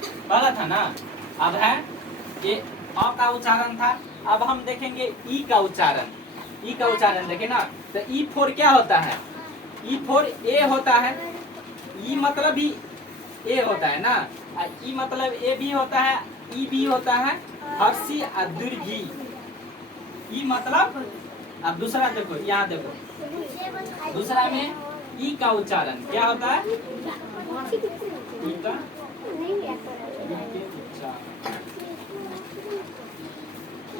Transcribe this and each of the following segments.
पहला था ना, अब है ये अ का उच्चारण था। अब हम देखेंगे ई का उच्चारण। ई का उच्चारण देखे ना, तो ई फोर क्या होता है? ई फोर ए होता है। ई मतलब भी ए होता है ना, ई मतलब ए भी होता है, ई भी होता है, हर्षी और दीर्घी। ई मतलब, अब दूसरा देखो, यहाँ देखो, दूसरा में ई का उच्चारण क्या होता है? ई का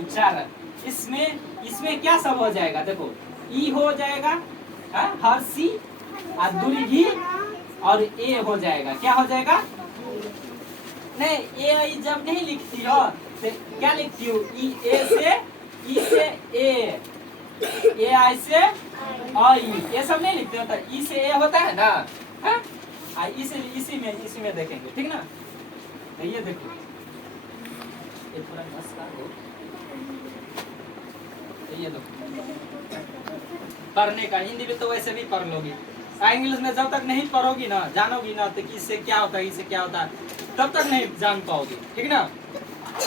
उच्चारण। इसमें क्या सब हो जाएगा? देखो, ई हो जाएगा, हर्षी और दीर्घी, और ए हो जाएगा। क्या हो जाएगा? नहीं, ए आई जब नहीं लिखती हो तो क्या लिखती हो? ई ए से, ई से ए आई से आई, ये सब नहीं लिखते हो, तो ई से ए होता है ना, है? इसी में देखेंगे, ठीक ना? तो ये देखो, ये पूरा नमस्कार हो, तो ये देखो पढ़ने का। हिंदी में तो वैसे भी पढ़ लोगी, इंग्लिश में जब तक नहीं पढ़ोगी ना, जानोगी ना, तो इससे क्या होता है, इससे क्या होता है, तब तक नहीं जान पाओगी, ठीक ना?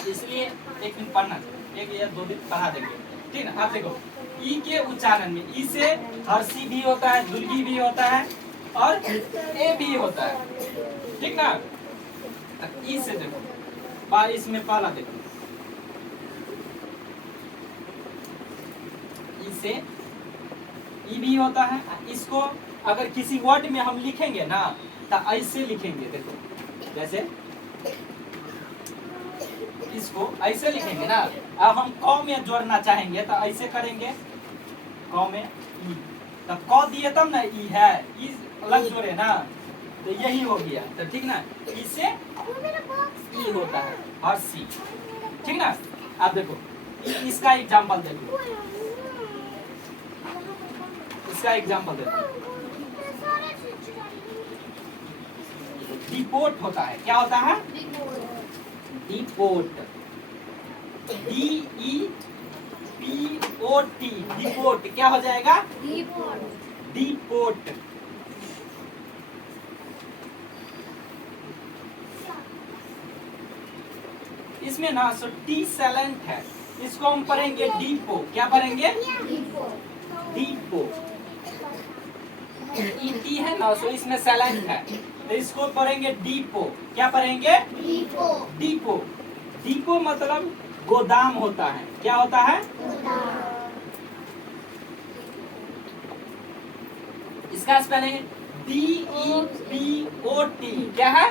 इसलिए एक दिन पढ़ना, एक या दो दिन पढ़ा देंगे, ठीक ना? आप देखो, ई के उच्चारण में ई से हर्षी भी होता है, दुर्गी भी होता है, और ए भी होता है, ठीक ना? ई से देखो, इसमें पहला देखो, ई से ई भी होता है। इसको अगर किसी वर्ड में हम लिखेंगे ना, तो ऐसे लिखेंगे। देखो, जैसे इसको ऐसे लिखेंगे ना। अब हम क में जोड़ना चाहेंगे तो ऐसे करेंगे, क में ई, तब क दिए तब ना ई है, ई अलग जोड़े ना, तो यही हो गया। तो ठीक ना, ई से ई होता है, हर्षी, ठीक ना? अब देखो, इसका एग्जाम्पल देखो, इसका एग्जाम्पल देखो। डिपोट होता है, क्या होता है? डिपोट, D-E-P-O-T, डिपोट क्या हो जाएगा? डिपोट। इसमें ना सो टी साइलेंट है, इसको हम पढ़ेंगे डीपो। क्या पढ़ेंगे? डीपो। टी है ना, सो इसमें साइलेंट है, तो इसको पढ़ेंगे डीपो। क्या पढ़ेंगे? डीपो। डीपो, डीपो मतलब गोदाम होता है। क्या होता है? इसका स्पेलिंग D-E-P-O-T। क्या है?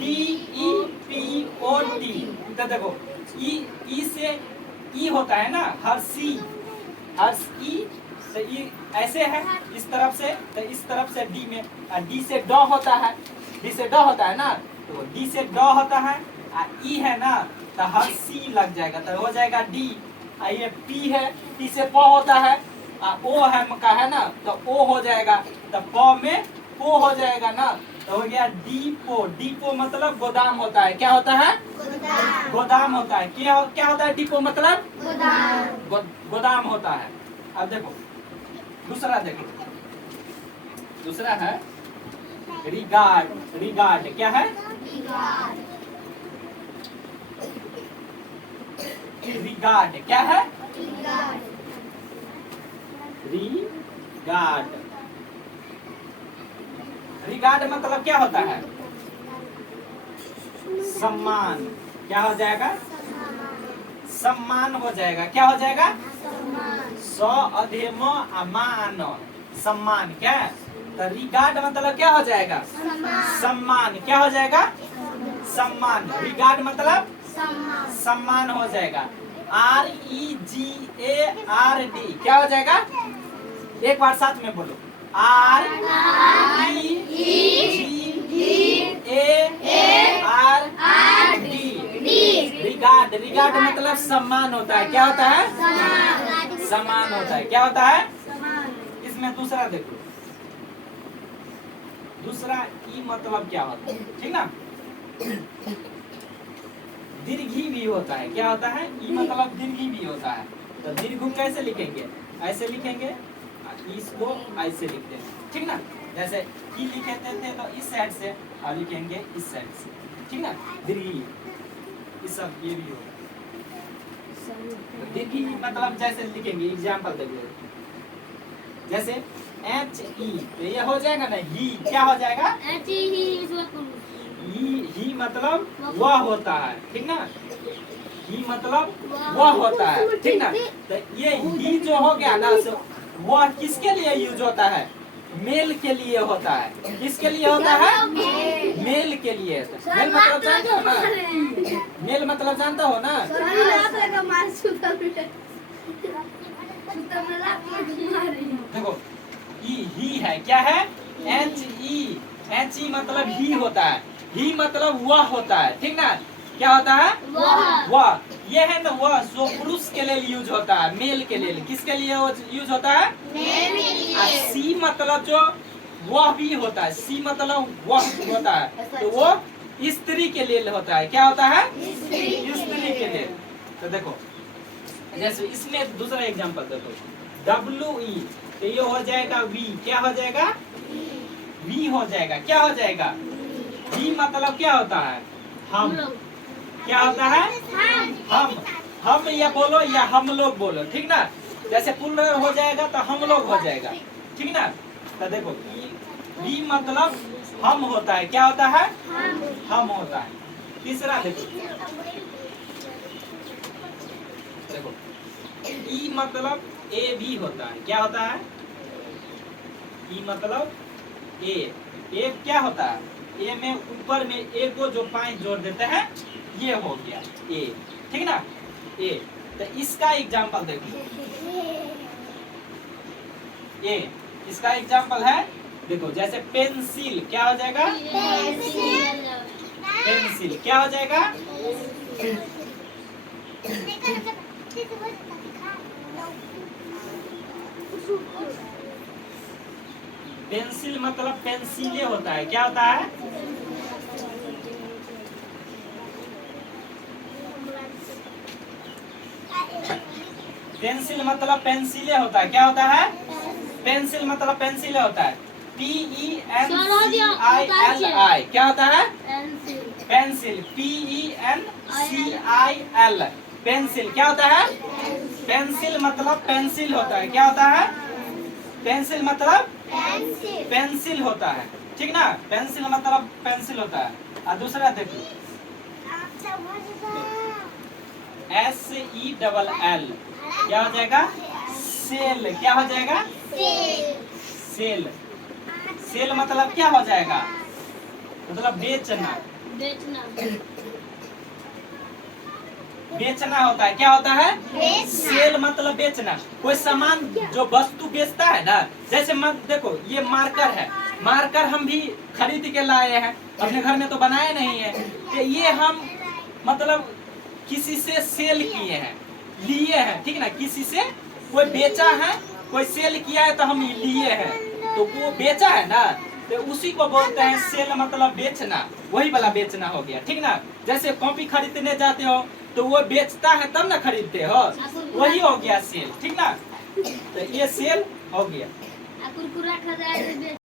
D-E-P-O-T। तो देखो, ई से ई होता है ना, हर्षी, हर्षी, तो ई ऐसे है इस तरफ से, तो इस तरफ से डी में, डी से ड होता है, डी से ड होता है ना, तो डी से ड होता है, ई है ना, तो हर्षी लग जाएगा, तो हो जाएगा डी। ये पी है, पी से प होता है, ओ है का है ना, तो ओ हो जाएगा, तो प में पो हो जाएगा ना, तो हो गया डीपो। डीपो मतलब गोदाम होता है। क्या होता है? गोदाम। गोदाम होता है। क्या होता है? डिपो मतलब गोदाम, गोदाम होता है। अब देखो, दूसरा देखो, दूसरा है रिगार्ड। रिगार्ड क्या है? रिगार्ड क्या है? रिगार्ड। रिगार्ड मतलब क्या होता है? सम्मान। क्या हो जाएगा? सम्मान हो जाएगा। क्या हो जाएगा? मान, सम्मान। क्या है? तो रिगार्ड मतलब क्या हो जाएगा? सम्मान। क्या हो जाएगा? सम्मान। रिगार्ड मतलब सम्मान हो जाएगा। REGARD क्या हो जाएगा? एक बार साथ में बोलो, REGARD। रिगार्ड, रिगार्ड मतलब सम्मान होता है। क्या होता है? सम्मान होता है। क्या होता है? इसमें दूसरा देखो, दूसरा ई मतलब क्या होता है, ठीक ना? दीर्घी भी होता है। क्या होता है? ई मतलब दीर्घी भी होता है। तो दीर्घ कैसे लिखेंगे? ऐसे लिखेंगे, इसको ऐसे लिखते हैं, ठीक ना? जैसे ई लिखते थे तो इस साइड से, और लिखेंगे इस साइड से। ठीक ना, दीर्घी इस सब ये भी होगा। दीर्घी मतलब जैसे लिखेंगे एग्जाम्पल देखिए, जैसे एच ई तो ये हो जाएगा ना, ही क्या हो जाएगा, ही मतलब वह होता है, ठीक ना, ही मतलब वह होता है, ठीक ना। तो ये ही जो हो गया ना, वह किसके लिए यूज होता है, मेल के लिए होता है। किसके लिए होता है, मेल के लिए। मेल मतलब जानते हो ना, मेल मतलब जानते हो ना, देखो ही है, क्या है, एच ई मतलब ही होता है, ही मतलब वह होता है, ठीक ना, क्या होता है, वह। ये है ना वह जो पुरुष के लिए यूज होता है, मेल के लिए। किसके लिए यूज होता है, सी मतलब जो वह भी होता है, सी मतलब वह होता है, तो वो स्त्री के लिए होता है। क्या होता है, स्त्री के लिए। तो देखो जैसे इसमें दूसरा एग्जांपल देखो, डब्ल्यू ई तो ये हो जाएगा वी, क्या हो जाएगा, वी हो जाएगा, क्या हो जाएगा, वी मतलब क्या होता है, हम। क्या होता है, हम या बोलो या हम लोग बोलो, ठीक ना। जैसे प्लूरल हो जाएगा तो हम लोग हो जाएगा, ठीक ना। तो देखो वी मतलब हम होता है, क्या होता है, हम होता है। तीसरा देखो ई मतलब ए भी होता है, क्या होता है, ई मतलब ए क्या होता है, ए में ऊपर में ए को जो पॉइंट जोड़ देते हैं ये हो गया ए, ठीक ना, ए। तो इसका एग्जांपल देखो, ए इसका एग्जांपल है, देखो जैसे पेंसिल, क्या हो जाएगा, पेंसिल क्या हो जाएगा, पेंसिल मतलब पेंसिले होता है, क्या होता है, पेंसिल मतलब पेंसिले होता है, क्या होता है, पेंसिल मतलब पेंसिले होता है, PENCILI क्या होता है, पेंसिल, PENCIL पेंसिल क्या होता है, पेंसिल मतलब पेंसिल होता है, क्या होता है, पेंसिल मतलब पेंसिल होता है, ठीक ना, पेंसिल मतलब पेंसिल होता है। और दूसरा देखो SELL क्या हो जाएगा, सेल, क्या हो जाएगा, सेल, सेल मतलब क्या हो जाएगा, मतलब बेचना, बेचना होता है, क्या होता है, सेल मतलब बेचना। कोई सामान जो वस्तु बेचता है ना, जैसे देखो ये मार्कर है, मार्कर हम भी खरीद के लाए हैं, अपने घर में तो बनाए नहीं है, तो ये हम मतलब किसी से सेल किए हैं, लिए हैं, ठीक ना, किसी से कोई बेचा है, कोई सेल किया है तो हम लिए हैं, तो वो बेचा है ना, तो उसी को बोलते हैं सेल मतलब बेचना, वही वाला बेचना हो गया, ठीक ना। जैसे कॉपी खरीदने जाते हो तो वो बेचता है तब ना खरीदते हो, वही हो गया सेल, ठीक ना। तो ये सेल हो गया।